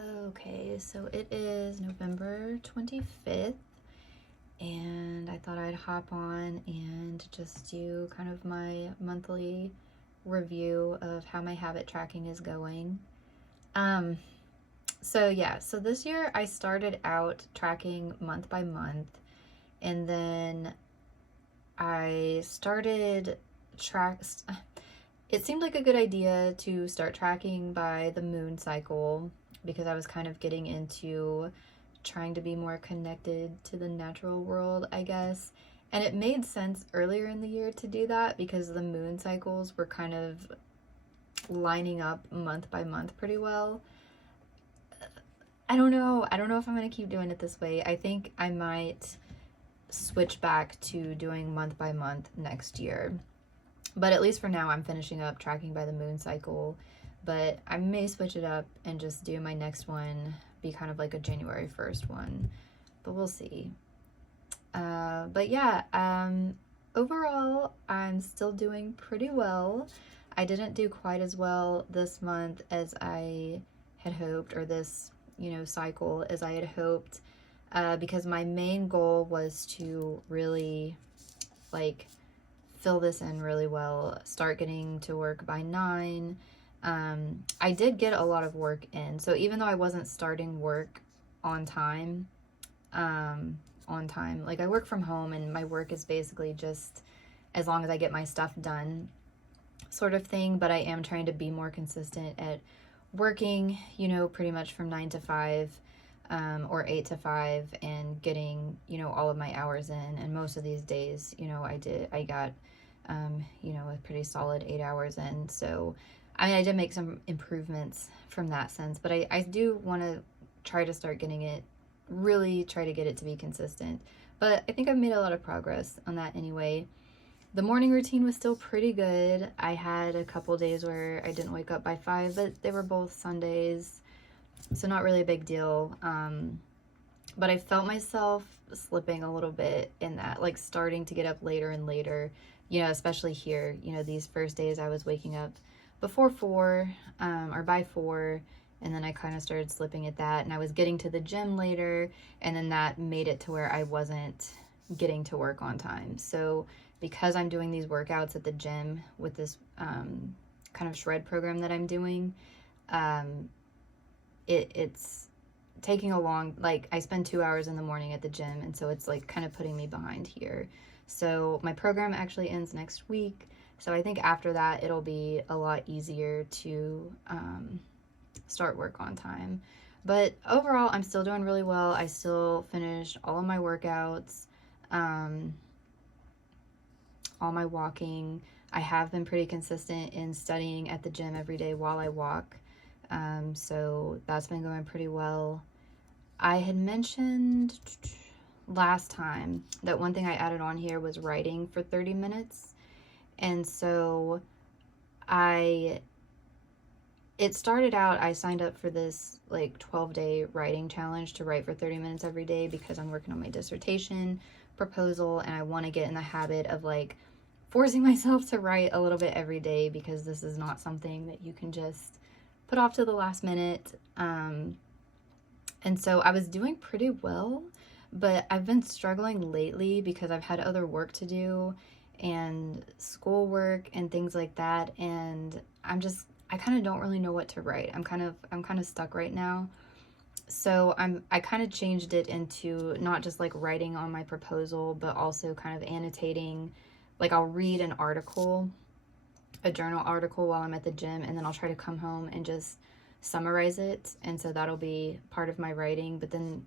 Okay, so it is November 25th, and I thought I'd hop on and just do kind of my monthly review of how my habit tracking is going. Um, so this year I started out tracking month by month, and then I started tracks. It seemed like a good idea to start tracking by the moon cycle because I was kind of getting into trying to be more connected to the natural world, I guess. And it made sense earlier in the year to do that because the moon cycles were kind of lining up month by month pretty well. I don't know. I don't know if I'm going to keep doing it this way. I think I might switch back to doing month by month next year. But at least for now, I'm finishing up tracking by the moon cycle. But I may switch it up and just do my next one be kind of like a January 1st one. But we'll see. But yeah, overall, I'm still doing pretty well. I didn't do quite as well this month as I had hoped, or this, cycle as I had hoped, because my main goal was to really like fill this in really well, start getting to work by 9. I did get a lot of work in. So even though I wasn't starting work on time, like I work from home and my work is basically just as long as I get my stuff done sort of thing, but I am trying to be more consistent at working, pretty much from 9 to 5. Or 8 to 5, and getting, all of my hours in. And most of these days, I got, a pretty solid 8 hours in. So, I mean, I did make some improvements from that sense, but I do want to try to start getting it, really try to get it to be consistent. But I think I've made a lot of progress on that anyway. The morning routine was still pretty good. I had a couple days where I didn't wake up by 5, but they were both Sundays, so not really a big deal. But I felt myself slipping a little bit in that, like starting to get up later and later, especially here. These first days I was waking up before 4, or by 4, and then I kind of started slipping at that, and I was getting to the gym later, and then that made it to where I wasn't getting to work on time. So because I'm doing these workouts at the gym with this kind of shred program that I'm doing, it's taking a long, like I spend 2 hours in the morning at the gym, and so it's like kind of putting me behind here. So my program actually ends next week, so I think after that it'll be a lot easier to start work on time. But overall, I'm still doing really well. I still finished all of my workouts, all my walking. I have been pretty consistent in studying at the gym every day while I walk. So that's been going pretty well. I had mentioned last time that one thing I added on here was writing for 30 minutes. And so it started out, I signed up for this like 12-day writing challenge to write for 30 minutes every day because I'm working on my dissertation proposal, and I want to get in the habit of like forcing myself to write a little bit every day, because this is not something that you can just put off to the last minute. And so I was doing pretty well, but I've been struggling lately because I've had other work to do and schoolwork and things like that, and I kind of don't really know what to write. I'm kind of stuck right now. So I kind of changed it into not just like writing on my proposal, but also kind of annotating. Like I'll read an article, a journal article while I'm at the gym, and then I'll try to come home and just summarize it. And so that'll be part of my writing. But then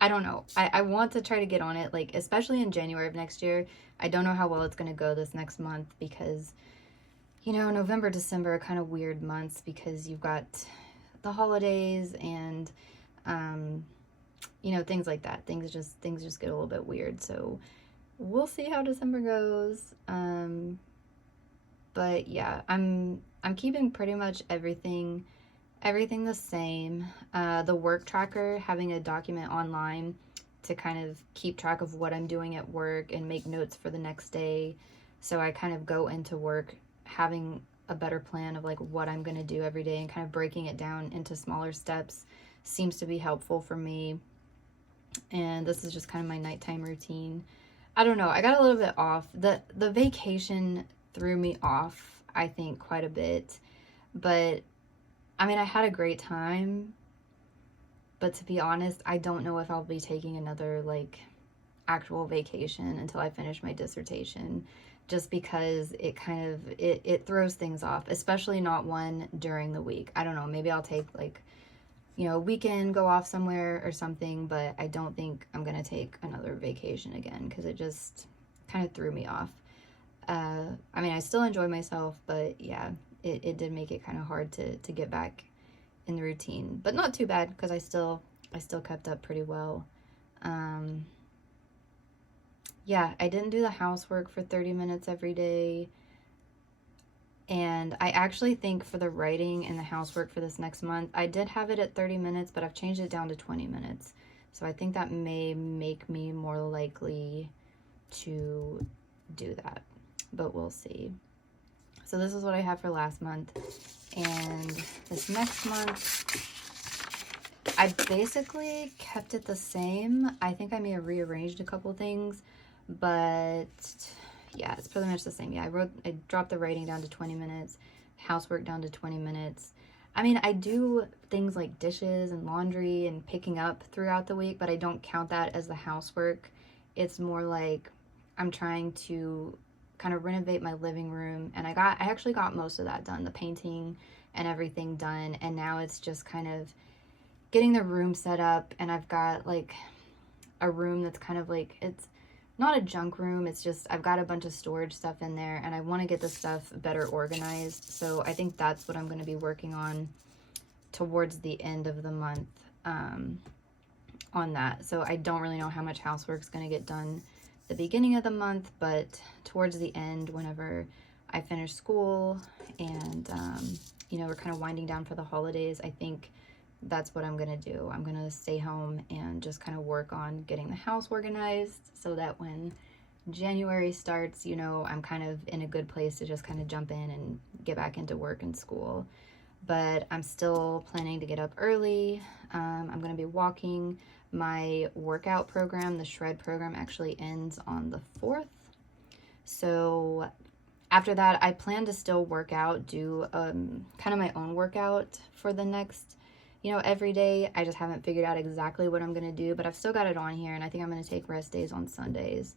I don't know. I want to try to get on it, like especially in January of next year. I don't know how well it's going to go this next month because, November, December are kind of weird months because you've got the holidays and, things like that. Things just get a little bit weird. So we'll see how December goes. But yeah, I'm keeping pretty much everything the same. The work tracker, having a document online to kind of keep track of what I'm doing at work and make notes for the next day. So I kind of go into work having a better plan of like what I'm going to do every day, and kind of breaking it down into smaller steps seems to be helpful for me. And this is just kind of my nighttime routine. I don't know, I got a little bit off. The vacation threw me off, I think, quite a bit. But I mean, I had a great time, but to be honest, I don't know if I'll be taking another like actual vacation until I finish my dissertation, just because it kind of it throws things off, especially not one during the week. I don't know, maybe I'll take like, you know, a weekend, go off somewhere or something, but I don't think I'm gonna take another vacation again because it just kind of threw me off. I mean, I still enjoy myself, but yeah, it did make it kind of hard to get back in the routine, but not too bad because I still kept up pretty well. Yeah, I didn't do the housework for 30 minutes every day. And I actually think for the writing and the housework for this next month, I did have it at 30 minutes, but I've changed it down to 20 minutes. So I think that may make me more likely to do that, but we'll see. So this is what I have for last month. And this next month, I basically kept it the same. I think I may have rearranged a couple things, but yeah, it's pretty much the same. Yeah, I dropped the writing down to 20 minutes, housework down to 20 minutes. I mean, I do things like dishes and laundry and picking up throughout the week, but I don't count that as the housework. It's more like I'm trying to kind of renovate my living room, and I actually got most of that done, the painting and everything done, and now it's just kind of getting the room set up. And I've got like a room that's kind of like, it's not a junk room, it's just I've got a bunch of storage stuff in there, and I want to get the stuff better organized. So I think that's what I'm going to be working on towards the end of the month, on that. So I don't really know how much housework is going to get done the beginning of the month, but towards the end, whenever I finish school and you know, we're kind of winding down for the holidays, I think that's what I'm gonna do. I'm gonna stay home and just kind of work on getting the house organized so that when January starts, you know, I'm kind of in a good place to just kind of jump in and get back into work and school. But I'm still planning to get up early. I'm gonna be walking. My workout program, the shred program, actually ends on the 4th. So after that, I plan to still work out, do kind of my own workout for the next, you know, every day. I just haven't figured out exactly what I'm going to do, but I've still got it on here, and I think I'm going to take rest days on Sundays.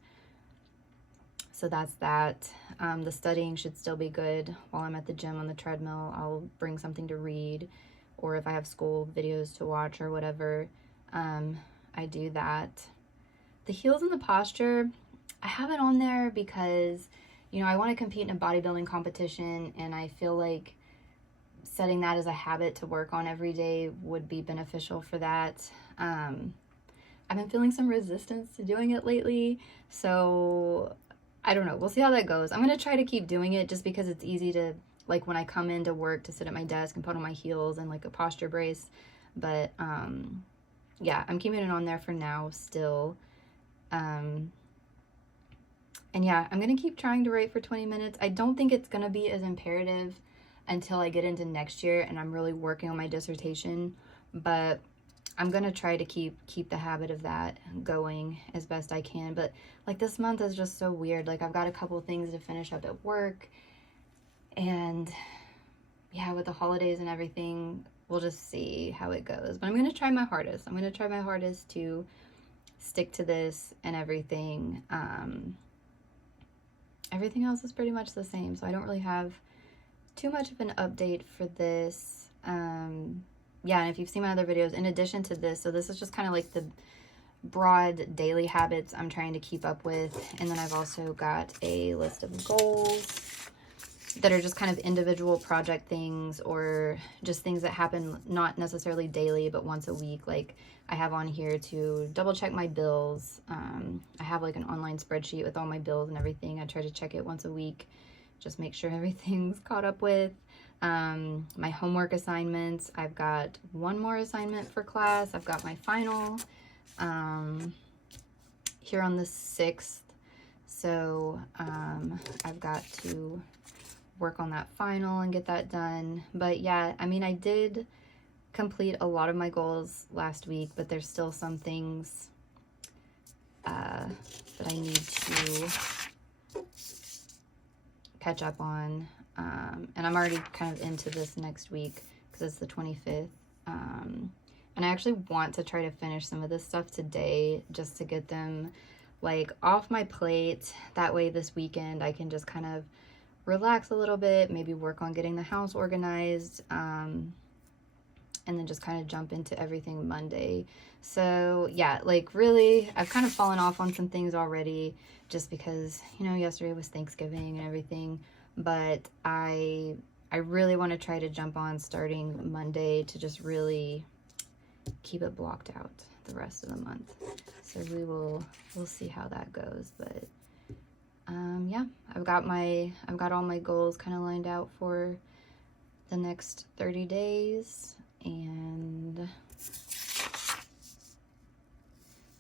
So that's that. The studying should still be good while I'm at the gym on the treadmill. I'll bring something to read, or if I have school videos to watch or whatever, I do that. The heels and the posture, I have it on there because, you know, I want to compete in a bodybuilding competition, and I feel like setting that as a habit to work on every day would be beneficial for that. I've been feeling some resistance to doing it lately, so I don't know. We'll see how that goes. I'm going to try to keep doing it just because it's easy to, like, when I come into work, to sit at my desk and put on my heels and like a posture brace. But yeah, I'm keeping it on there for now still. And yeah, I'm going to keep trying to write for 20 minutes. I don't think it's going to be as imperative until I get into next year and I'm really working on my dissertation, but I'm going to try to keep the habit of that going as best I can. But like this month is just so weird. Like I've got a couple things to finish up at work, and yeah, with the holidays and everything, we'll just see how it goes. But I'm going to try my hardest. I'm going to try my hardest to stick to this and everything. Everything else is pretty much the same, so I don't really have too much of an update for this. Yeah, and if you've seen my other videos, in addition to this, so this is just kind of like the broad daily habits I'm trying to keep up with, and then I've also got a list of goals that are just kind of individual project things, or just things that happen not necessarily daily but once a week. Like I have on here to double check my bills. I have like an online spreadsheet with all my bills and everything. I try to check it once a week, just make sure everything's caught up with. My homework assignments, I've got one more assignment for class. I've got my final here on the 6th, so I've got to work on that final and get that done. But yeah, I mean, I did complete a lot of my goals last week, but there's still some things that I need to catch up on. And I'm already kind of into this next week because it's the 25th. And I actually want to try to finish some of this stuff today just to get them like off my plate. That way this weekend I can just kind of relax a little bit, maybe work on getting the house organized, and then just kind of jump into everything Monday. So yeah, like really, I've kind of fallen off on some things already just because, you know, yesterday was Thanksgiving and everything, but I really want to try to jump on starting Monday to just really keep it blocked out the rest of the month. So we'll see how that goes, but yeah, I've got all my goals kind of lined out for the next 30 days, and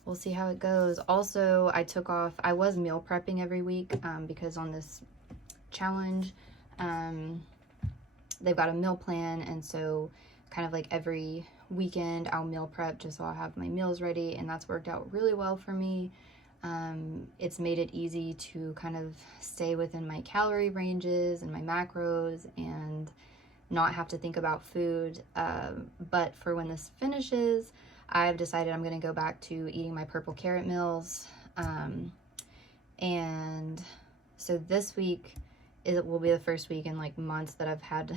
we'll see how it goes. Also, I was meal prepping every week because on this challenge, they've got a meal plan, and so kind of like every weekend I'll meal prep just so I'll have my meals ready, and that's worked out really well for me. It's made it easy to kind of stay within my calorie ranges and my macros and not have to think about food. But for when this finishes, I've decided I'm going to go back to eating my purple carrot meals. And so this week will be the first week in like months that I've had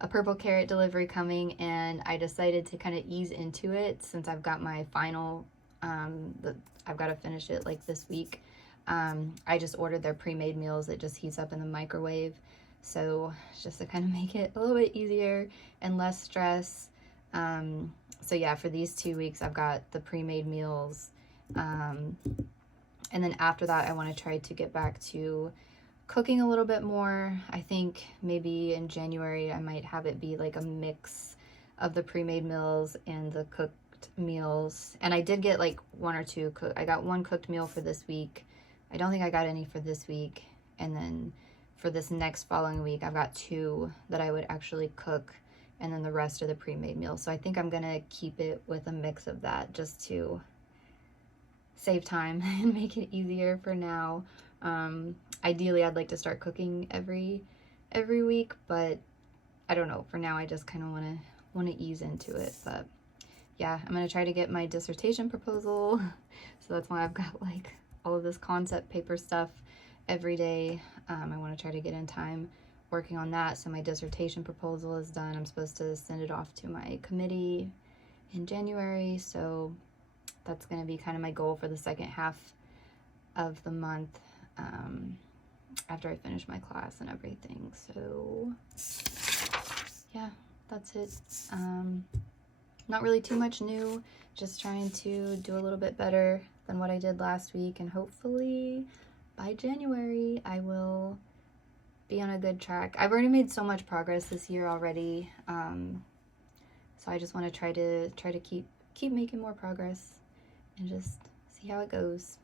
a purple carrot delivery coming, and I decided to kind of ease into it since I've got my final, I've got to finish it like this week. I just ordered their pre-made meals that just heats up in the microwave. So just to kind of make it a little bit easier and less stress. So yeah, for these 2 weeks, I've got the pre-made meals. And then after that, I want to try to get back to cooking a little bit more. I think maybe in January, I might have it be like a mix of the pre-made meals and the cooked meals. And I did get like one or two I got one cooked meal for this week. I don't think I got any for this week. And then for this next following week, I've got 2 that I would actually cook, and then the rest are the pre-made meals. So I think I'm gonna keep it with a mix of that just to save time and make it easier for now. Ideally, I'd like to start cooking every week, but I don't know. For now, I just kind of want to ease into it. But yeah, I'm gonna try to get my dissertation proposal. So that's why I've got like all of this concept paper stuff every day. I want to try to get in time working on that. So my dissertation proposal is done. I'm supposed to send it off to my committee in January. So that's going to be kind of my goal for the second half of the month, after I finish my class and everything. So yeah, that's it. Not really too much new, just trying to do a little bit better than what I did last week, and hopefully by January I will be on a good track. I've already made so much progress this year already, so I just want to try to keep making more progress and just see how it goes.